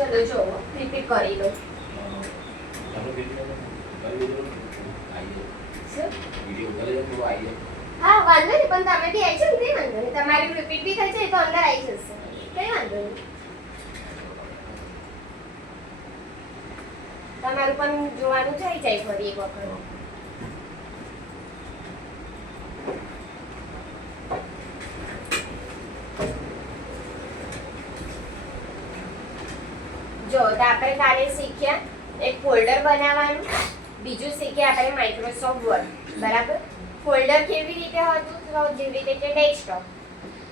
ચલો જો રિપીટ કરી લો. હા વાંધો નહીં, પણ તમે બી આવી જાઓ ને, વાંધો નહીં. તમારી રિપીટ બી થઈ જાય તો અંદર આવી જશે, કઈ વાંધો નહીં. તમારું પણ જોવાનું થઈ જાય ફરી એક વખત. જો તો આપણે કાલે શીખ્યા એક ફોલ્ડર બનાવવાનું, બીજું શીખ્યા આપણે માઇક્રોસોફ્ટ વર્ડ. બરાબર. ફોલ્ડર કેવી રીતે હતું? તો જેવી રીતે કે ડેસ્કટોપ,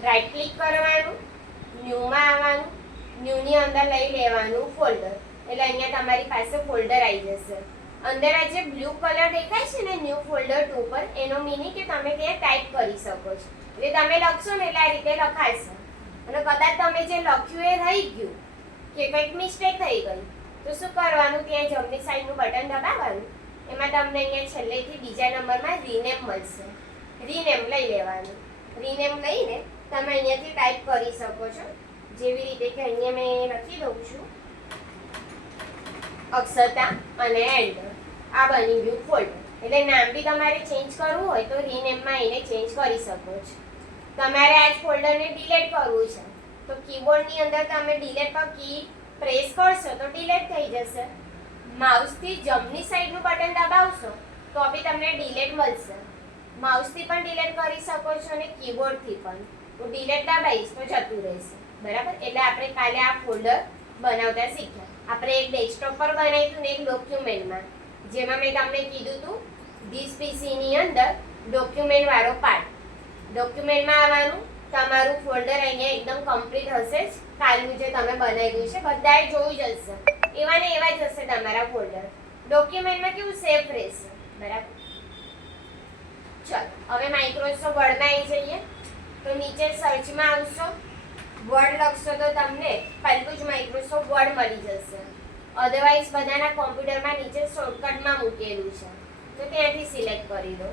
રાઈટ ક્લિક કરવાનું, ન્યૂમાં આવવાનું, ન્યૂની અંદર લઈ લેવાનું ફોલ્ડર, એટલે અહીંયા તમારી પાસે ફોલ્ડર આવી જશે. અંદર આ જે બ્લુ કલર દેખાય છે ને ન્યૂ ફોલ્ડર 2 પર, એનો મીનિંગ કે તમે ત્યાં ટાઈપ કરી શકો છો. એટલે તમે લખશો ને એટલે આ રીતે લખાશે. અને કદાચ તમે જે લખ્યું એ રહી ગયું કે કંઈક મિસ્ટેક થઈ ગઈ તો શું કરવાનું? ત્યાં જમણી સાઈડનું બટન દબાવવાનું, એમાં તમને અહીંયા છેલ્લેથી બીજા નંબરમાં રીનેમ મળશે. રીનેમ લઈ લેવાનું. રીનેમ લઈને તમે અહીંયાથી ટાઈપ કરી શકો છો, જેવી રીતે કે અહીંયા મેં લખી દઉં છું અક્ષતા અને એન્ટર. આ બની ગયું ફોલ્ડર. એટલે નામ બી તમારે ચેન્જ કરવું હોય તો રીનેમમાં એને ચેન્જ કરી શકો છો. તમારે આ જ ફોલ્ડરને ડિલીટ કરવું છે તો કીબોર્ડની અંદર તમે ડિલીટ પર કી પ્રેસ કરશો તો ડિલીટ થઈ જશે. માઉસથી જમણી સાઈડનું બટન દબાવશો તો બી તમને ડિલીટ મળશે. માઉસથી પણ ડિલીટ કરી શકો છો અને કીબોર્ડથી પણ. હું ડિલીટ દબાવીશ તો જતું રહેશે. બરાબર. એટલે આપણે કાલે આ ફોલ્ડર બનાવતા શીખ્યા. આપણે એક ડેસ્કટોપ પર બનાવ્યું હતું ને એક ડોક્યુમેન્ટમાં, જેમાં મેં તમને કીધું હતું ધીસ પીસીની અંદર ડોક્યુમેન્ટ વાળો પાર્ટ. ડોક્યુમેન્ટમાં આવવાનું, તમારું ફોલ્ડર અહીંયા એકદમ કમ્પ્લીટ હશે જ. કાલનું જે તમે બનાવ્યું છે બધાએ જોઈ જશે, એવા ને એવા જ હશે તમારા ફોલ્ડર. ડોક્યુમેન્ટમાં કેવું સેફ રહેશે. બરાબર. ચલો હવે માઇક્રોસોફ્ટ વર્ડમાં આવી જઈએ. તો નીચે સર્ચમાં આવશો, વર્ડ લખશો તો તમને પહેલું જ માઇક્રોસોફ્ટ વર્ડ મળી જશે. અધરવાઇઝ બધાના કોમ્પ્યુટરમાં નીચે શોર્ટકટમાં મૂકેલું છે તો ત્યાંથી સિલેક્ટ કરી દો.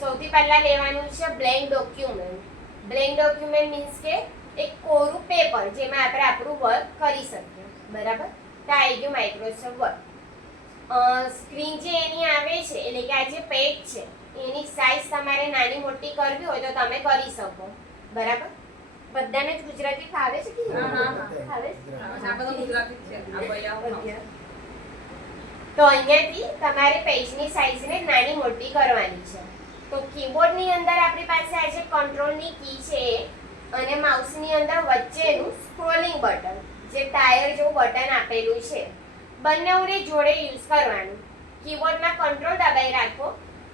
સૌથી પહેલા લેવાનું છે blank document. Blank document means કે એક કોરું પેપર જેમાં આપણે આપણું વર્ક કરી શકીએ. બરાબર. તો આવી ગયું માઇક્રોસોફ્ટ વર્ડ. સ્ક્રીન જે એની આવે છે એટલે કે આ જે પેજ છે એની સાઈઝ તમારે નાની મોટી કરવી હોય તો તમે કરી શકો. બરાબર. બધાને જ ગુજરાતી ફાવે છે કે ફાવે? તો અહીંયાથી તમારે પેજની સાઈઝને નાની મોટી કરવાની છે. તો કીબોર્ડની અંદર આપણી પાસે આ જે કંટ્રોલની કી છે અને માઉસની અંદર વચ્ચેનું સ્ક્રોલિંગ બટન, જે ટાયર જેવું બટન આપેલું છે, બંનેને જોડે યુઝ કરવાનું. કીબોર્ડમાં કંટ્રોલ દબાઈ રાખો,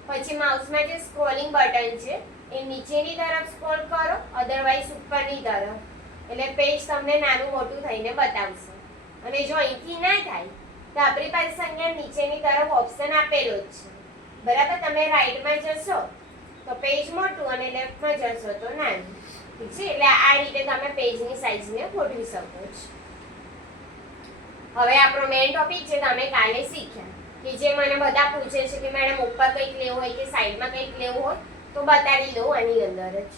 પછી માઉસમાં જે સ્ક્રોલિંગ બટન છે એ નીચેની તરફ સ્ક્રોલ કરો, અધરવાઇઝ ઉપરની તરફ, એટલે પેજ તમને નાનું મોટું થઈને બતાવશે. અને જો અહીંથી ના થાય તો આપણી પાસે અહીંયા નીચેની તરફ ઓપ્શન આપેલો જ છે. બરાબર. તમે રાઈટમાં જશો તો પેજ મોટું અને લેફ્ટમાં જશો તો નાનું. ઠીક છે. એટલે આ રીતે તમે પેજની સાઈઝને ગોઠવી શકો છો. હવે આપણો મેઇન ટોપિક છે તમે કાલે શીખ્યા કે જે મને બધા પૂછે છે કે મેડમ ઉપર કંઈક લેવું હોય કે સાઈડમાં કંઈક લેવું હોય તો બતાવી દઉં આની અંદર જ.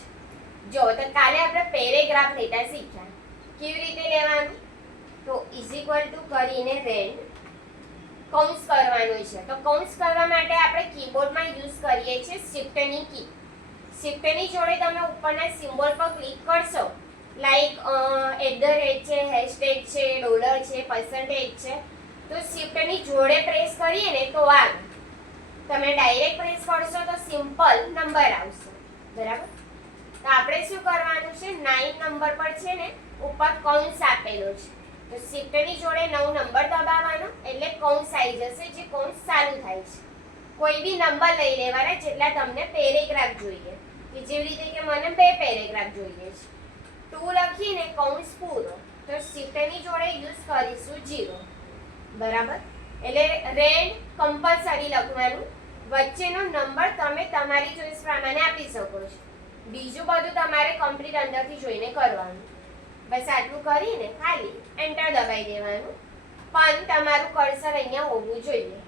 જો તો કાલે આપણે પેરેગ્રાફ લેતા શીખ્યા. કેવી રીતે લેવાનું? તો ઇઝ ઇક્વલ ટુ કરીને રેન્ડ કૌંસ કરવાનું છે. તો કૌંસ કરવા માટે આપણે કીબોર્ડમાં યુઝ કરીએ છીએ શિફ્ટની કી. શિફ્ટની જોડે તમે ઉપરના સિમ્બોલ પર ક્લિક કરશો, લાઈક @ છે, હેશટેગ છે, ડોલર છે, પર્સન્ટેજ છે, તો શિફ્ટની જોડે પ્રેસ કરીએ ને તો આવે. તમે ડાયરેક્ટ પ્રેસ કરશો તો સિમ્પલ નંબર આવશે. બરાબર. તો આપણે શું કરવાનું છે, 9 નંબર પર છે ને ઉપર કૌંસ આપેલો છે, તો શિફ્ટની જોડે 9 નંબર દબાવવાનો એટલે કૌંસ આવી જશે, જે કૌંસ ચાલુ થાય છે. કોઈ બી નંબર લઈ લેવાના જેટલા તમને પેરેગ્રાફ જોઈએ, કે જેવી રીતે કે મને 2 પેરેગ્રાફ જોઈએ છે. 2 લખીને કૌંસ પૂરો, તો શિફ્ટની જોડે યુઝ કરીશું 0. બરાબર. એટલે રેન્ડ કમ્પલસરી લખવાનું, વચ્ચેનો નંબર તમે તમારી ચોઈસ પ્રમાણે આપી શકો છો. બીજું બધું તમારે કમ્પ્લીટ અંદરથી જોઈને કરવાનું. બસ આટલું કરીને ખાલી એન્ટર દબાઈ દેવાનું, પણ તમારું કર્સર અહીંયા હોવું જોઈએ.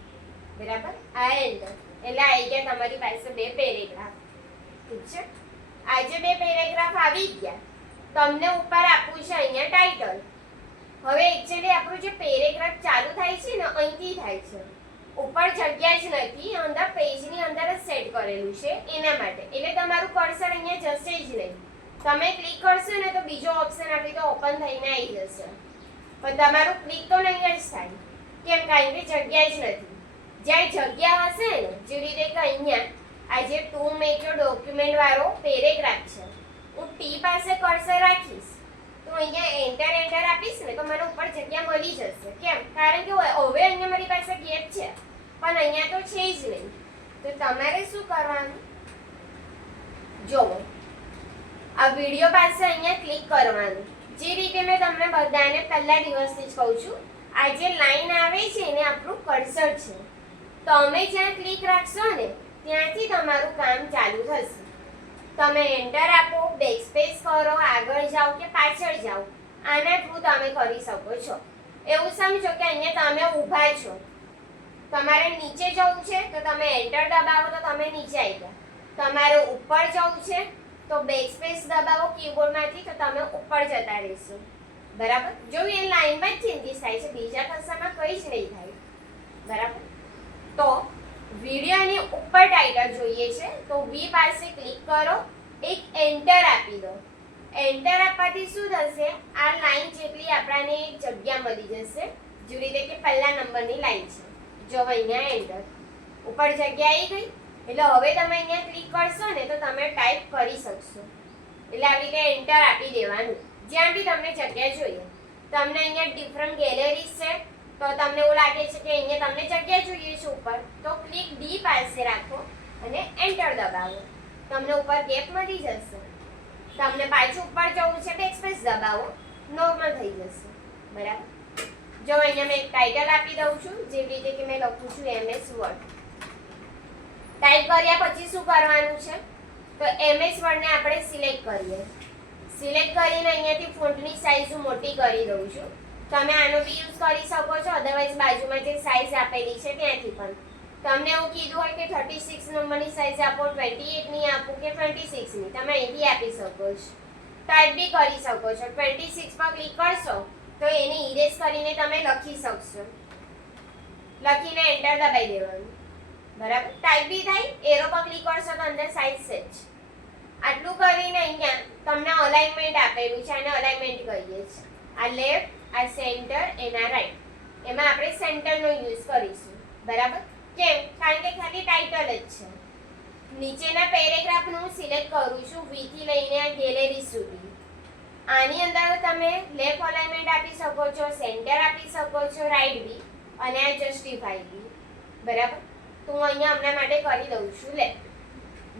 બરાબર. આ એન્ટર એટલે આવી ગયા તમારી પાસે 2 પેરેગ્રાફ. ઠીક છે. આ જે 2 પેરેગ્રાફ આવી ગયા, તમને ઉપર આપવું છે અહીંયા ટાઇટલ, હવે એકચ્યુઅલી આપણું જે પેરેગ્રાફ ચાલુ થાય છે ને અહીંથી થાય છે, ઉપર જગ્યા જ નથી, અંદર પેજની અંદર જ સેટ કરેલું છે એના માટે. એટલે તમારું કર્સર અહીંયા જશે જ નહીં. તમે ક્લિક કરશો ને તો બીજો ઓપ્શન આપણી તો ઓપન થઈને આવી જશે, પણ તમારું ક્લિક તો નહીં જ થાય. કેમ? કારણ કે જગ્યા જ નથી. જ્યાં જગ્યા હશે ને, જેવી રીતે કે અહીંયા આ જે ટુ મેક યોર ડોક્યુમેન્ટ વાળો પેરેગ્રાફ છે, હું ટી પાસે કર્સર રાખીશ તો અહીંયા એન્ટર આપીશ ને તો મને ઉપર જગ્યા મળી જશે. કેમ? કારણ કે હવે અહીંયા મારી પાસે ગેપ છે પણ અહીંયા તો છે જ નહીં. તો તમારે શું કરવાનું, જોવો આ વિડીયો પાસે અહીંયા ક્લિક કરવાનું. જે રીતે મેં તમને બધાને પહેલા દિવસથી જ કહું છું, આ જે લાઈન આવે છે એને આપણું કર્સર છે. તમે જ્યાં ક્લિક રાખશો ને ત્યાંથી તમારું કામ ચાલુ થશે. તમે એન્ટર આપો, બેકસ્પેસ કરો, આગળ જાઓ કે પાછળ જાઓ, આના થ્રુ તમે કરી શકો છો. એવું સમજો કે અહીંયા તમે ઊભા છો, તમારે નીચે જવું છે તો તમે એન્ટર દબાવો તો તમે નીચે આવી ગયા. તમારે ઉપર જવું છે તો બેકસ્પેસ દબાવો કીબોર્ડમાંથી તો તમે ઉપર જતા રહેશો. બરાબર? જો એ લાઈનમાં જ ચેન્જીસ થાય છે, બીજા કશામાં કંઈ જ નહીં થાય. બરાબર? તો વિડીયોની ઉપર ટાઇટલ જોઈએ છે તો વી પાસે ક્લિક કરો, એક એન્ટર આપી દો. એન્ટર આપવાથી શું થશે, આ લાઈન જેટલી આપણાને એક જગ્યા મળી જશે. જેવી રીતે કે પહેલા નંબરની લાઈન છે, જો અહીંયા એન્ટર, ઉપર જગ્યા આવી ગઈ. એટલે હવે તમે અહીંયા ક્લિક કરશો ને તો તમે ટાઈપ કરી શકશો. એટલે આવી રીતે એન્ટર આપી દેવાનું જ્યાં બી તમને જગ્યા જોઈએ. તમને અહીંયા ડિફરન્ટ ગેલેરીઝ છે તો તમને એવું લાગે છે કે અહીંયા તમને જગ્યા જોઈએ છે ઉપર, તો ક્લિક ડી પાસે રાખો અને એન્ટર દબાવો. તમને ઉપર ગેપ મળી જશે. તમને પાછું ઉપર જવું છે, બેકસ્પેસ દબાવો, નોર્મલ થઈ જશે. બરાબર? જો અહીંયા મેં ટાઇટલ આપી દઉં છું, જેવી રીતે કે મેં લખું છું MS વર્ડ. ટાઈપ કર્યા પછી શું કરવાનું છે, તો MS વર્ડને આપણે સિલેક્ટ કરીએ. સિલેક્ટ કરીને અહીંયાથી ફોન્ટની સાઈઝ હું મોટી કરી દઉં છું. તમે આનો બી યુઝ કરી શકો છો, અધરવાઇઝ બાજુમાં જે સાઈઝ આપેલી છે ત્યાંથી પણ. તમને એવું કીધું હોય કે 36 નંબરની સાઈઝ આપો, 28 ની આપો કે 26 ની, તમે અહીંથી આપી શકો છો. ટાઈપ બી કરી શકો છો. 26 પર ક્લિક કરશો તો એને ઇરેઝ કરીને તમે લખી શકશો. લખીને એન્ટર દબાઈ દેવાનું. બરાબર? ટાઈપ બી થાય. એરો પર ક્લિક કરશો તો અંદર સાઈઝ સેટ. આટલું કરીને અહીંયા તમને અલાઇનમેન્ટ આપેલું છે, આને અલાઇનમેન્ટ કહીએ છીએ. આ લેફ્ટ, આ સેન્ટર એના રાઈટ. એમાં આપણે સેન્ટરનો યુઝ કરીશું. બરાબર? કેમ? કારણ કે ખાલી ટાઇટલ જ છે. નીચેના પેરેગ્રાફનું હું સિલેક્ટ કરું છું, વી થી લઈને આ ગેલેરી સુધી. આની અંદર તમે લેફ્ટ અલાઇનમેન્ટ આપી શકો છો, સેન્ટર આપી શકો છો, રાઈટ બી, અને આ જસ્ટિફાઈ બી. બરાબર? તો હું અહીંયા હમણાં માટે કરી દઉં છું લેફ્ટ.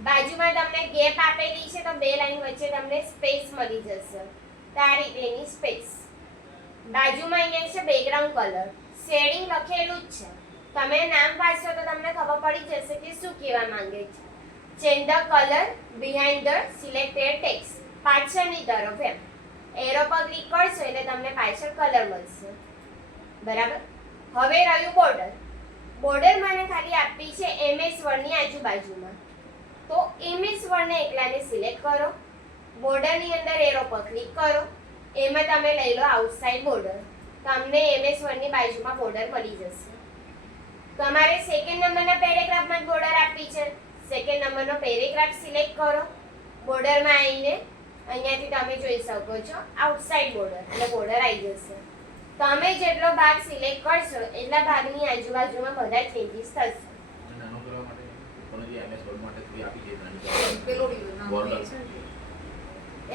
બાજુમાં તમને ગેપ આપેલી છે તો બે લાઈન વચ્ચે તમને સ્પેસ મળી જશે. તો આ રીતેની સ્પેસ. બાજુમાં અહીંયા છે બેકગ્રાઉન્ડ કલર, શેડિંગ લખેલું જ છે. તમે નામ વાંચશો તો તમને ખબર પડી જશે કે શું કહેવા માંગે છે. Change the colour behind the selected text. પાછળની તરફ એમ એરો પર ક્લિક કરશો એટલે તમને પાછળ કલર મળશે. બરાબર? હવે રહ્યું બોર્ડર. બોર્ડર મને ખાલી આપી છે MS વર્ડની આજુબાજુમાં, તો MS વર્ડને એકલાને સિલેક્ટ કરો. બોર્ડરની અંદર એરો પર ક્લિક કરો. એમાં તમે લઈ લો આઉટસાઇડ બોર્ડર. તમને MS વર્ડની બાજુમાં બોર્ડર મળી જશે. તમારે સેકન્ડ નંબરના પેરેગ્રાફમાં જ બોર્ડર આપી છે, સેકન્ડ નંબરનો પેરેગ્રાફ સિલેક્ટ કરો. બોર્ડરમાં આવીને અહીંયાથી તમે જોઈ શકો છો આઉટસાઇડ બોર્ડર, એટલે બોર્ડર આવી જશે. તમે જેટલો ભાગ સિલેક્ટ કરશો એટલા ભાગની આજુબાજુમાં બધા ચેન્જીસ થશે. નાનો કરવા માટે પણ જે MS વર્ડ માટે કોઈ આપી છે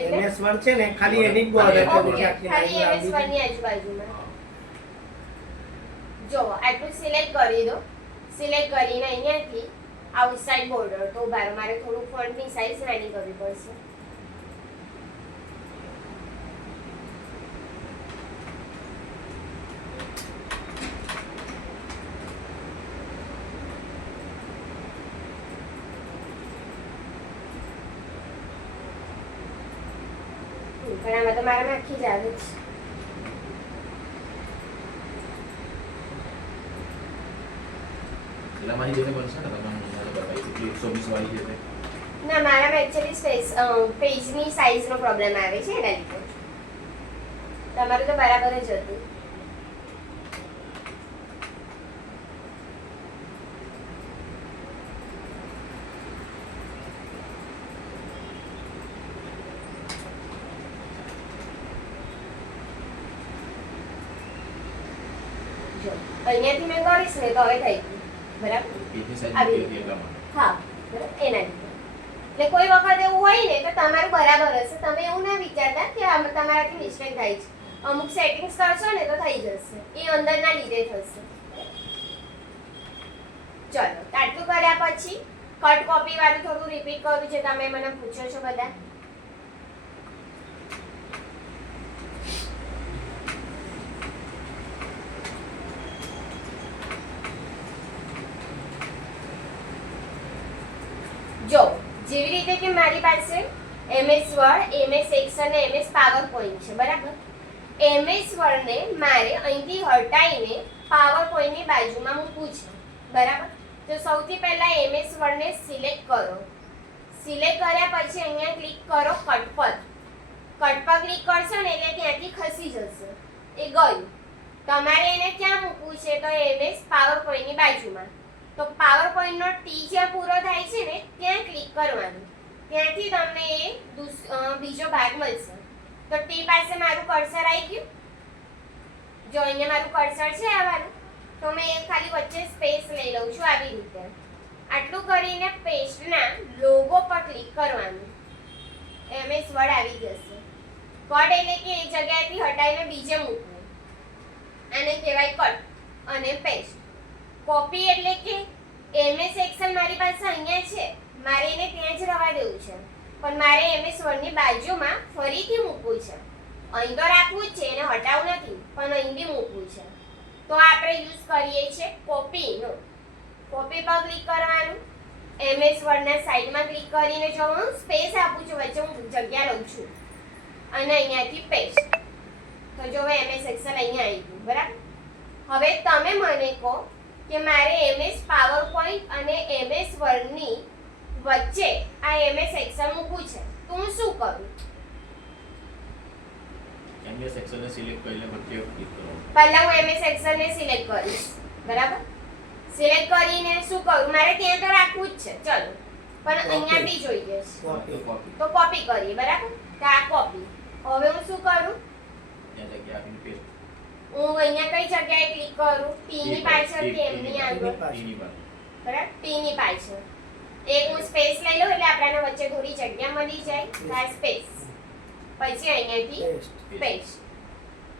MS વર્ડ છે ને ખાલી એની બોર્ડર ખાલી MS વર્ડની આજુબાજુમાં જો આટલું સિલેક્ટ કરી દો. સિલેક્ટ કરીને અહીંયાથી આઉટસાઇડ બોર્ડર, તો મારે થોડું ફોન્ટની સાઈઝ નાની કરવી પડશે. પણ આમાં તો મારામાં આખી જ આવે છે. એટલામાંથી જેને બનશે ને તમે મને બતાવી કે 120 વાળી છે. ના, મારામાં એક્ચ્યુઅલી પેજની સાઈઝનો પ્રોબ્લેમ આવે છે એના લીધે. તમારું તો બરાબર જ હતું. જો અહીંયાથી મેં કરીશ ને તો હવે થઈ ગયું બરાબર. પેજની સાઈઝ આવી. મોટી હતી એટલા માટે. હા બરાબર, એના લીધે. એટલે કોઈ વખત એવું હોય ને તો તમારું બરાબર હશે. તમે એવું ના વિચારતા કે તમારાથી મિસ્ટેક થાય છે. અમુક સેટિંગ્સ કરશો ને તો થઈ જશે. એ અંદરના લીધે થશે. ચલો આટલું કર્યા પછી કટ કોપી વાળું થોડું રિપીટ કરું જે તમે મને પૂછો છો બધા. જો જેવી રીતે કે મારી પાસે MS વર્ડ, MS એક્સેલ અને MS પાવરપોઈન્ટ છે બરાબર. MS વર્ડને મારે અહીંથી હટાઈને પાવરપોઈન્ટની બાજુમાં મૂકવું છે બરાબર. તો સૌથી પહેલા MS વર્ડને સિલેક્ટ કરો. સિલેક્ટ કર્યા પછી અહીંયા ક્લિક કરો કટ પર. કટ પર ક્લિક કરશો ને એટલે ત્યાંથી ખસી જશે. એ ગયું. તમારે એને ક્યાં મૂકવું છે તો MS પાવરપોઈન્ટની બાજુમાં. તો પાવરપોઈન્ટનો ટી જ્યાં પૂરો થાય છે ને ત્યાં ક્લિક કરવાનું. ત્યાંથી તમને એ બીજો ભાગ મળશે. તો ટી પાસે મારું કર્સર આવી ગયું. જો અહીંયા મારું કર્સર છે આ વાળું. તો મેં ખાલી વચ્ચે સ્પેસ લઈ લઉં છું આવી રીતે. આટલું કરીને પેસ્ટના લોગો પર ક્લિક કરવાનું. MS વર્ડ આવી જશે. કટ એટલે કે એ જગ્યાએથી હટાવીને બીજે મૂકવું. આને કહેવાય કટ અને પેસ્ટ. કોપી એટલે કે MS એક્સેલ મારી પાસે અહીંયા છે. મારે એને ત્યાં જ રહેવા દેવું છે. પણ મારે MS વર્ડની બાજુમાં ફરીથી મૂકવું છે. અહીં તો રાખવું જ છે, એને હટાવવું નથી, પણ અહીં બી મૂકવું છે. તો આપણે યુઝ કરીએ છીએ કોપીનો. કોપી પર ક્લિક કરવાનું. MS વર્ડના સાઈડમાં ક્લિક કરીને જો હું સ્પેસ આપું છું, વચ્ચે હું જગ્યા લઉં છું અને અહીંયાથી પેસ્ટ. તો જો હવે MS એક્સેલ અહીંયા આવી ગયું બરાબર. હવે તમે મને કહો કે મારે MS પાવરપોઈન્ટ અને MS વર્ડની વચ્ચે આ MS એક્સેલ મૂકવું છે તો હું શું કરું? MS એક્સેલને સિલેક્ટ કરીને વચ્ચે ક્લિક કરો. પહેલા હું MS એક્સેલ ને સિલેક્ટ કરીશ બરાબર. સિલેક્ટ કરીને શું કરું? મારે ત્યાં તો રાખવું જ છે ચલો, પણ અહીંયા બી જોઈએ છે તો કોપી કરીએ બરાબર. તો આ કોપી. હવે હું શું કરું? ત્યાં જગ્યા આપીને પેસ્ટ. હું અહીંયા કઈ જગ્યાએ ક્લિક કરું? P ની પાછળ કે M ની આગળ? P ની પાછળ. બરાબર, P ની પાછળ. એક હું સ્પેસ લઈ લઉં એટલે આપણાને વચ્ચે થોડી જગ્યા મળી જાય. આ સ્પેસ. પછી અહીંયાથી પેસ્ટ.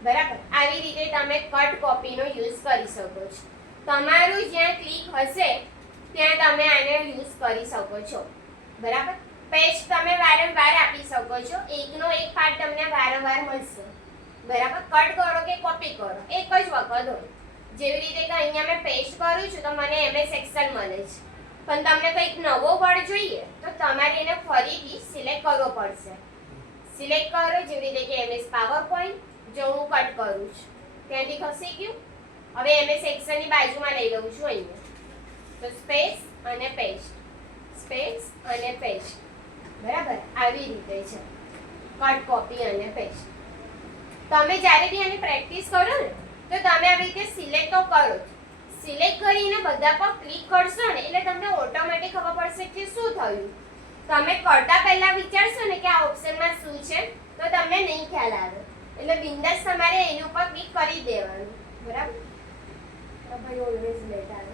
બરાબર. આવી રીતે તમે કટ કોપીનો યુઝ કરી શકો છો. તમારું જ્યાં ક્લિક હશે ત્યાં તમે આને યુઝ કરી શકો છો. બરાબર. પેસ્ટ તમે વારંવાર આપી શકો છો. એકનો એક પાર્ટ તમને વારંવાર મળશે. બરાબર. કટ કરો કે કોપી કરો એક જ વખત હોય. જેવી રીતે કે અહીંયા મેં પેસ્ટ કરું છું તો મને MS એક્સેલ મળે છે. પણ તમને કંઈક નવો વર્ડ જોઈએ તો તમારે એને ફરીથી સિલેક્ટ કરવો પડશે. સિલેક્ટ કરો જેવી રીતે કે MS પાવરપોઈન્ટ. જો હું કટ કરું છું ત્યાંથી ખસી ગયું. હવે MS એક્સેલની બાજુમાં લઈ લઉં છું અહીંયા. તો સ્પેસ અને પેસ્ટ, સ્પેસ અને પેસ્ટ. બરાબર. આવી રીતે છે કટ કોપી અને પેસ્ટ. તમે જ્યારે બી આની પ્રેક્ટિસ કરો ને તો તમે આવી રીતે સિલેક્ટ તો કરો જ. સિલેક્ટ કરીને બધા પર ક્લિક કરશો ને એટલે તમને ઓટોમેટિક ખબર પડશે કે શું થયું. તમે કરતા પહેલા વિચારશો ને કે આ ઓપ્શનમાં શું છે તો તમને નહીં ખ્યાલ આવે. એટલે બિંદાસ તમારે એની ઉપર ક્લિક કરી દેવાનું. બરાબર. ભાઈ ઓલવેઝ લેટ આવે.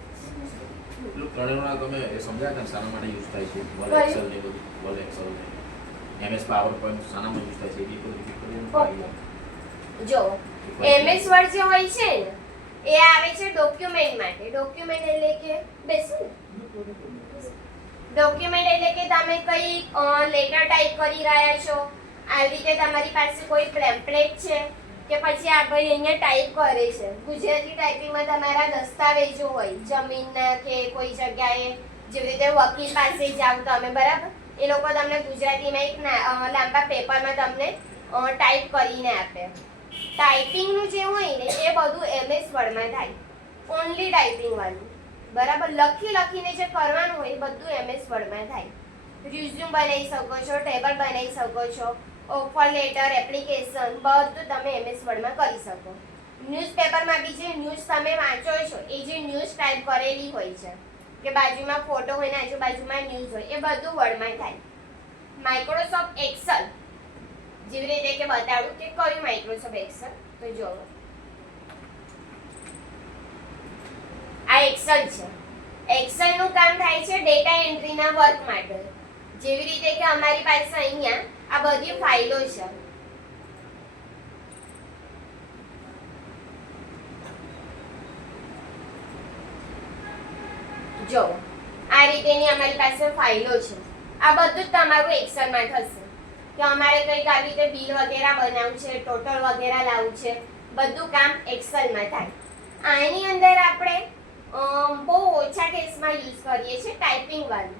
એટલું ત્રણેયના તમે સમજાયા હતા શાના માટે યુઝ થાય છે? વર્ડ એક્સેલ ને બધું. વર્ડ એક્સેલ ને MS પાવરપોઈન્ટ શાનામાં યુઝ થાય છે એ બધું રિપીટ કરીને જો MS વર્ડ જે હોય છે ને એ આવે છે ડોક્યુમેન્ટ માટે. ડોક્યુમેન્ટ એટલે કે બેસો ને. ડોક્યુમેન્ટ એટલે કે તમે કઈ લેટર ટાઈપ કરી રહ્યા છો. આવી રીતે તમારી પાસે કોઈ ટેમ્પલેટ છે કે પછી આ ભાઈ અહીંયા ટાઈપ કરે છે. ગુજરાતી ટાઈપિંગમાં તમારા દસ્તાવેજો હોય જમીનના કે કોઈ જગ્યાએ. જેવી રીતે વકીલ પાસે જાવ તમે બરાબર. એ લોકો તમને ગુજરાતીમાં એક લાંબા પેપરમાં તમને ટાઈપ કરીને આપે. ટાઈપિંગનું જે હોય ને એ બધું MS વર્ડમાં થાય. ઓનલી ટાઈપિંગ વાળું બરાબર. લખીને જે કરવાનું હોય એ બધું MS વર્ડમાં થાય. રિઝ્યુમ બનાવી શકો છો, ટેબલ બનાવી શકો છો, ઓફર લેટર, એપ્લિકેશન બધું તમે MS વર્ડમાં કરી શકો. ન્યૂઝપેપરમાં બી જે ન્યૂઝ તમે વાંચો છો એ જે ન્યૂઝ ટાઈપ કરેલી હોય છે કે બાજુમાં ફોટો હોય ને આજુબાજુમાં ન્યૂઝ હોય એ બધું વર્ડમાં થાય. માઇક્રોસોફ્ટ એક્સેલ જેવી રીતે કે બતાડું કે કયું માઇક્રોસોફ્ટ એક્સેલ તો જો આ એક્સેલ છે. એક્સેલ નું કામ થાય છે ડેટા એન્ટ્રીના વર્ક માટે. જેવી રીતે કે અમારી પાસે અહીંયા આ બધી ફાઇલો છે. જો આ રીતેની અમારી પાસે ફાઇલો છે. આ બધું જ તમારું એક્સેલમાં થશે કે અમારે કંઈક આવી રીતે બિલ વગેરે બનાવવું છે, ટોટલ વગેરે લાવવું છે, બધું કામ એક્સેલમાં થાય. આની અંદર આપણે બહુ ઓછા કેસમાં યુઝ કરીએ છીએ ટાઈપિંગ વાળું.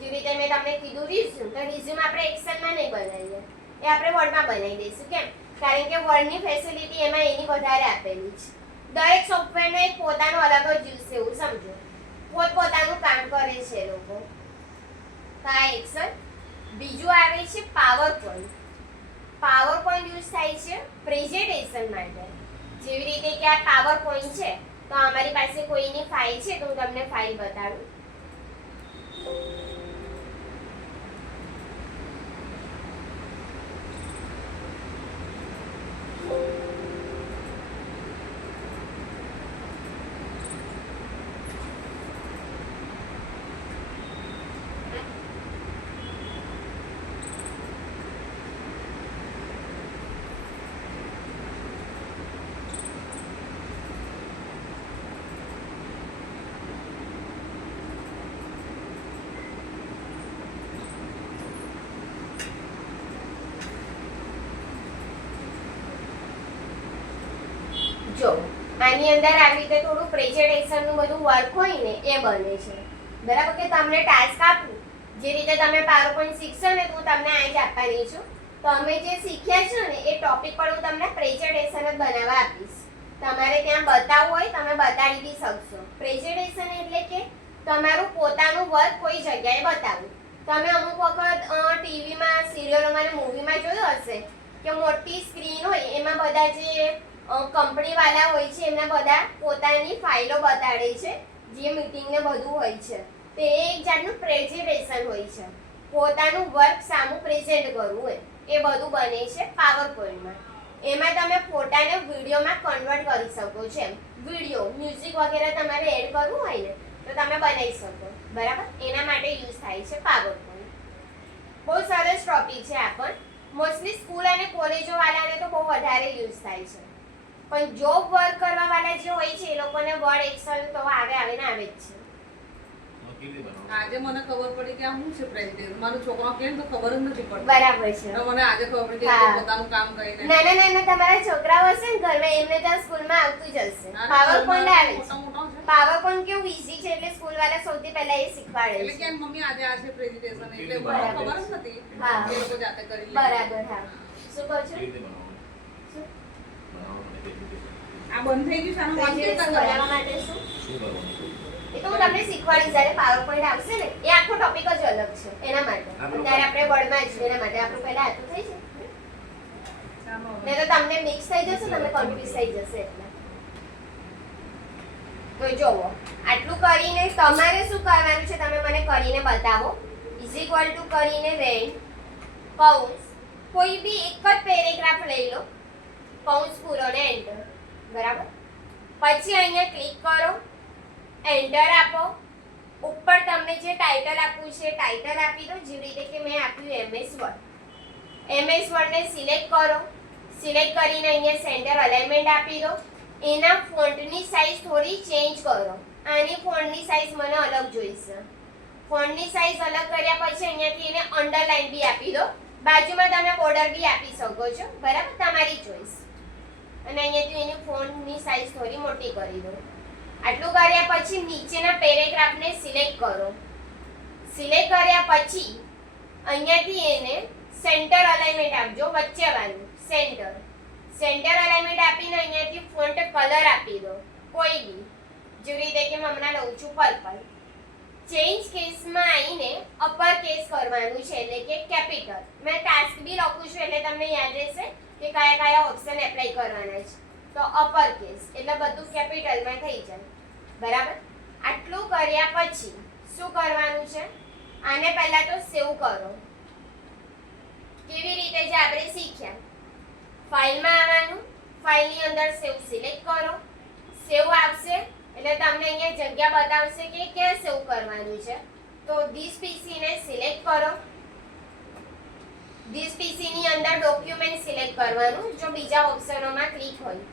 જેવી રીતે મેં તમને કીધું રિઝ્યુમ, તો રિઝ્યુમ આપણે એક્સેલમાં નહીં બનાવીએ, એ આપણે વર્ડમાં બનાવી દઈશું. કેમ? કારણ કે વર્ડની ફેસિલિટી એમાં એની વધારે આપેલી છે. દરેક સોફ્ટવેરનો એક પોતાનો અલગ જ યુઝ છે, એવું સમજો. પોતપોતાનું કામ કરે છે એ લોકો. તો આ એક્સેલ. બીજું આવે છે power point. Power point use થાય છે પ્રેઝન્ટેશન માટે. જેવી રીતે કે આ પાવર પોઈન્ટ છે તો અમારી પાસે કોઈની ફાઇલ છે તો હું તમને ફાઇલ બતાડું. જો આની અંદર આવી રીતે થોડું પ્રેઝન્ટેશનનું બધું વર્ક હોય ને એ બને છે. બરાબર? કે તમને ટાસ્ક આપું જે રીતે તમે પાવર પોઈન્ટ શીખશો ને તો હું તમને આ જ આપવાની છું. તો અમે જે શીખ્યા છો ને એ ટોપિક પર હું તમને પ્રેઝન્ટેશન જ બનાવવા આપીશ. તમારે ત્યાં બતાવવું હોય તમે બતાવી બી શકશો. પ્રેઝન્ટેશન એટલે કે તમારું પોતાનું વર્ક કોઈ જગ્યાએ બતાવવું. તમે અમુક વખત ટીવીમાં, સિરિયલોમાં ને મૂવીમાં જોયું હશે કે મોટી સ્ક્રીન હોય એમાં બધા જે કંપની વાળા હોય છે એમના બધા પોતાની ફાઇલો બતાડે છે, જે મીટિંગ ને બધું હોય છે. તો એ એક જાતનું પ્રેઝન્ટેશન હોય છે. પોતાનું વર્ક સામું પ્રેઝન્ટ કરવું હોય એ બધું બને છે પાવર પોઈન્ટમાં. એમાં તમે ફોટાને વિડીયોમાં કન્વર્ટ કરી શકો છો. એમ વિડીયો, મ્યુઝિક વગેરે તમારે એડ કરવું હોય ને તો તમે બનાવી શકો. બરાબર? એના માટે યુઝ થાય છે પાવર પોઈન્ટ. બહુ સરસ ટોપિક છે આ પણ. મોસ્ટલી સ્કૂલ અને કોલેજો વાળાને તો બહુ વધારે યુઝ થાય છે. પણ જોબ વર્ક કરવા વાળા જે હોય છે એ લોકોને વર્ડ એક્સેલ તો આવે ને આવે જ છે. આજે મને ખબર પડી કે આ શું છે પ્રેઝન્ટેશન. મારો છોકરો કેમ તો ખબર જ નથી પડતી. બરાબર છે. તો મને આજે ખબર પડી કે હા. પોતાનું કામ કરીને નાના તમારા છોકરાઓ હશે ને ઘરમાં એમને ત્યાં સ્કૂલમાં આવતું જ હશે. પાવર પોઈન્ટ આવે છે. મોટા છે. પાવર પોઈન્ટ કેવું ઈઝી છે એટલે સ્કૂલ વાળા સૌથી પહેલા એ શીખવાડે એટલે છે. કે મમ્મી આજે આ છે પ્રેઝન્ટેશન એટલે મને બરાબર. ખબર જ નથી. હા. એ લોકો જાતે કરી લે. બરાબર. હા. શું કહો છો? આ બંધ થઈ ગયું છે આનું બંધ કેવી રીતે બનાવવા કરવાનું? માટે શું? શું કરવાનું? એ તો હું તમને શીખવાડીશ જ્યારે પાવર પોઈન્ટ આવશે ને. એ આખો ટોપિક જ અલગ છે એના માટે. અત્યારે આપણે વર્ડમાં જ એના માટે આપણું પહેલા આટલું થઈ છે. ચાલો હવે. નહીં તો તમને મિક્સ થઈ જશે, તમે કન્ફ્યુઝ થઈ જશે એટલે. તો જોવો આટલું કરીને તમારે શું કરવાનું છે તમે મને કરીને બતાવો. ઇઝ ઇક્વલ ટુ કરીને રેન્જ કૌંસ કોઈ બી એક જ પેરેગ્રાફ લઈ લો, કૌંસ પૂરો ને એન્ટર. બરાબર? પછી અહીંયા ક્લિક કરો, એન્ટર આપો. ઉપર તમને જે ટાઇટલ આપવું છે ટાઇટલ આપી દો. જેવી રીતે કે મેં આપ્યું MS વર્ડ. MS વર્ડને સિલેક્ટ કરો. સિલેક્ટ કરીને અહીંયા સેન્ટર અલાઇનમેન્ટ આપી દો. એના ફોન્ટની સાઈઝ થોડી ચેન્જ કરો. આની ફોન્ટની સાઈઝ મને અલગ જોઈશે. ફોન્ટની સાઈઝ અલગ કર્યા પછી અહીંયાથી એને અંડરલાઈન બી આપી દો. બાજુમાં તમે બોર્ડર બી આપી શકો છો. બરાબર? તમારી ચોઈસ. અને અહીંયાથી એની ફોન્ટની સાઈઝ થોડી મોટી કરી દો. આટલું કર્યા પછી નીચેના પેરેગ્રાફને સિલેક્ટ કરો. સિલેક્ટ કર્યા પછી અહીંયાથી એને સેન્ટર અલાઇનમેન્ટ આપજો, વચ્ચે વાળું સેન્ટર. સેન્ટર અલાઇનમેન્ટ આપીને અહીંયાથી ફોન્ટ કલર આપી દો કોઈ બી. જેવી રીતે કે હું હમણાં લઉં છું પર્પલ. ચેન્જ કેસમાં આવીને અપર કેસ કરવાનું છે એટલે કે કેપિટલ. મેં ટાસ્ક બી લખું છું એટલે તમને યાદ રહેશે કે કયા કયા ઓપ્શન એપ્લાય કરવાના છે. તો અપર કેસ એટલે બધું કેપિટલમાં થઈ જાય. બરાબર? આટલું કર્યા પછી શું કરવાનું છે? આને પહેલા તો સેવ કરો. કેવી રીતે જે આપણે શીખ્યા. ફાઇલમાં આવવાનું, ફાઇલની અંદર સેવ સિલેક્ટ કરો. સેવ આવશે એટલે તમને અહીંયા જગ્યા બતાવશે કે ક્યાં સેવ કરવાનું છે. તો ધીસ પીસી ને સિલેક્ટ કરો. ધીસ પીસી ની અંદર ડોક્યુમેન્ટ સિલેક્ટ કરવાનું જો બીજા ઓપ્શનોમાં ક્લિક હોય.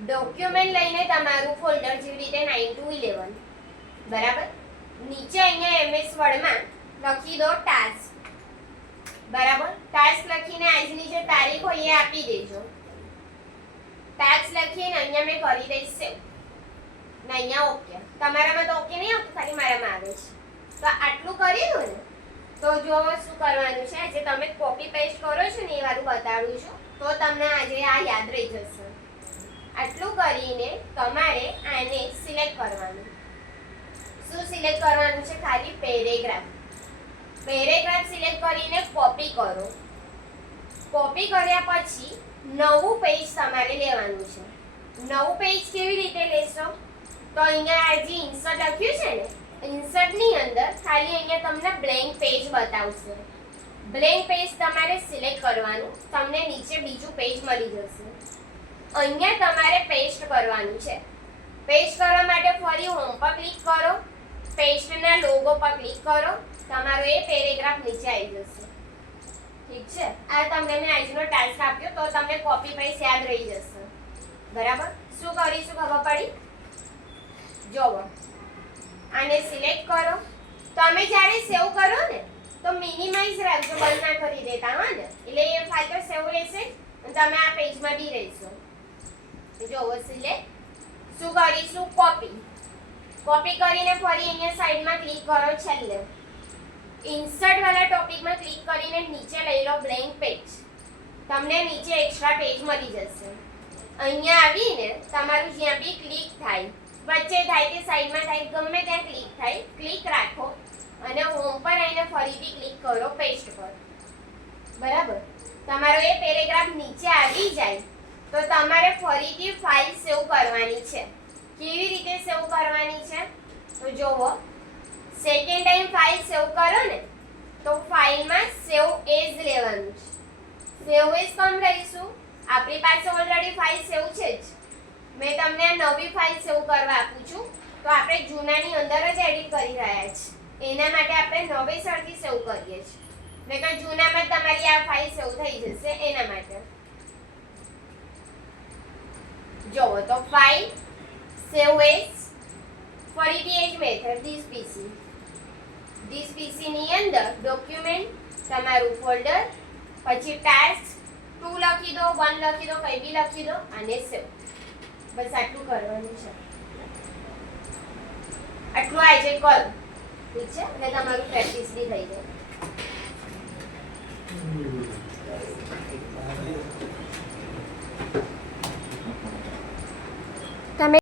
ડોક્યુમેન્ટ લઈને તમારું ફોલ્ડર જેવી રીતે 9 to 11. બરાબર? નીચે અહીંયા MS વર્ડમાં લખી દો ટાસ્ક. બરાબર? ટાસ્ક લખીને આજની જે તારીખ હોય એ આપી દેજો. ટાસ્ક લખીને અહીંયા મેં કરી દઈશ સેવ. ને અહીંયા ઓકે. તમારામાં તો ઓકે નહીં આવતું, ખાલી મારામાં આવે છે. તો આટલું કરી દો ને તો જો શું કરવાનું છે, આજે તમે કોપી પેસ્ટ કરો છો ને એ વાળું બતાડું છું તો તમને આજે આ યાદ રહી જશે. આટલું કરીને તમારે આને સિલેક્ટ કરવાનું. શું સિલેક્ટ કરવાનું છે? ખાલી પેરેગ્રાફ. પેરેગ્રાફ સિલેક્ટ કરીને કોપી કરો. કોપી કર્યા પછી નવું પેજ તમારે લેવાનું છે. નવું પેજ કેવી રીતે લેશો? તો અહીંયા આ જે ઇન્સર્ટ લખ્યું છે ને, ઇન્સર્ટની અંદર ખાલી અહીંયા તમને બ્લેન્ક પેજ બતાવશે. બ્લેન્ક પેજ તમારે સિલેક્ટ કરવાનું. તમને નીચે બીજું પેજ મળી જશે. અહીંયા તમારે પેસ્ટ કરવાનું છે. પેસ્ટ કરવા માટે ફરી હોમ પર ક્લિક કરો. પેસ્ટના લોગો પર ક્લિક કરો. તમારો એ પેરેગ્રાફ નીચે આવી જશે. ઠીક છે? આ તમને મેં આજનો ટાસ્ક આપ્યો તો તમને કોપી પેસ્ટ યાદ રહી જશે. બરાબર? શું કરીશું ખબર પડી? જોવો. આને સિલેક્ટ કરો. તમે જ્યારે સેવ કરો ને તો મિનિમાઇઝ રાખજો, બંધ ના કરી દેતા હો ને. એટલે એ ફાઇલ તો સેવ રહેશે અને તમે આ પેજમાં બી રહેશો. જોવો સિલેક્ટ. શું કરીશું? કોપી. કોપી કરીને ફરી અહીંયા સાઈડમાં ક્લિક કરો. છેલ્લે ઇન્સર્ટ વાળા ટોપિકમાં ક્લિક કરીને નીચે લઈ લો બ્લેન્ક પેજ. તમને નીચે એક્સ્ટ્રા પેજ મળી જશે. અહીંયા આવીને તમારું જ્યાં બી ક્લિક થાય, વચ્ચે થાય કે સાઈડમાં થાય, ગમે ત્યાં ક્લિક થાય, ક્લિક રાખો અને હોમ પર આવીને ફરીથી ક્લિક કરો પેસ્ટ પર. બરાબર? તમારો એ પેરેગ્રાફ નીચે આવી જાય તો તમારે ફરીથી ફાઇલ સેવ કરવાની છે. કેવી રીતે સેવ કરવાની છે? તો જોવો. સેકન્ડ ટાઈમ ફાઇલ સેવ કરો ને તો ફાઇલમાં સેવ એઝ લેવાનું છે. સેવ એઝ કેમ લઈશું? આપણી પાસે ઓલરેડી ફાઇલ સેવ છે જ. મેં તમને આ નવી ફાઇલ સેવ કરવા આપું છું તો આપણે જૂનાની અંદર જ એડિટ કરી રહ્યા છીએ. એના માટે આપણે નવેસરથી સેવ કરીએ છીએ. નહીંતર જૂનામાં જ તમારી આ ફાઇલ સેવ થઈ જશે એના માટે. જોવો તો ફાઇલ સેવ એઝ, ફરીથી એ જ મેથડ ધીસ પીસી. ધીસ પીસી ની અંદર ડોક્યુમેન્ટ, તમારું ફોલ્ડર, પછી ટાસ્ક 2 લખી દો, 1 લખી દો, કંઈ બી લખી દો અને સેવ. બસ આટલું કરવાનું છે. આટલું આજે કરો. ઠીક છે? એટલે તમારું પ્રેક્ટિસ બી થઈ જાય.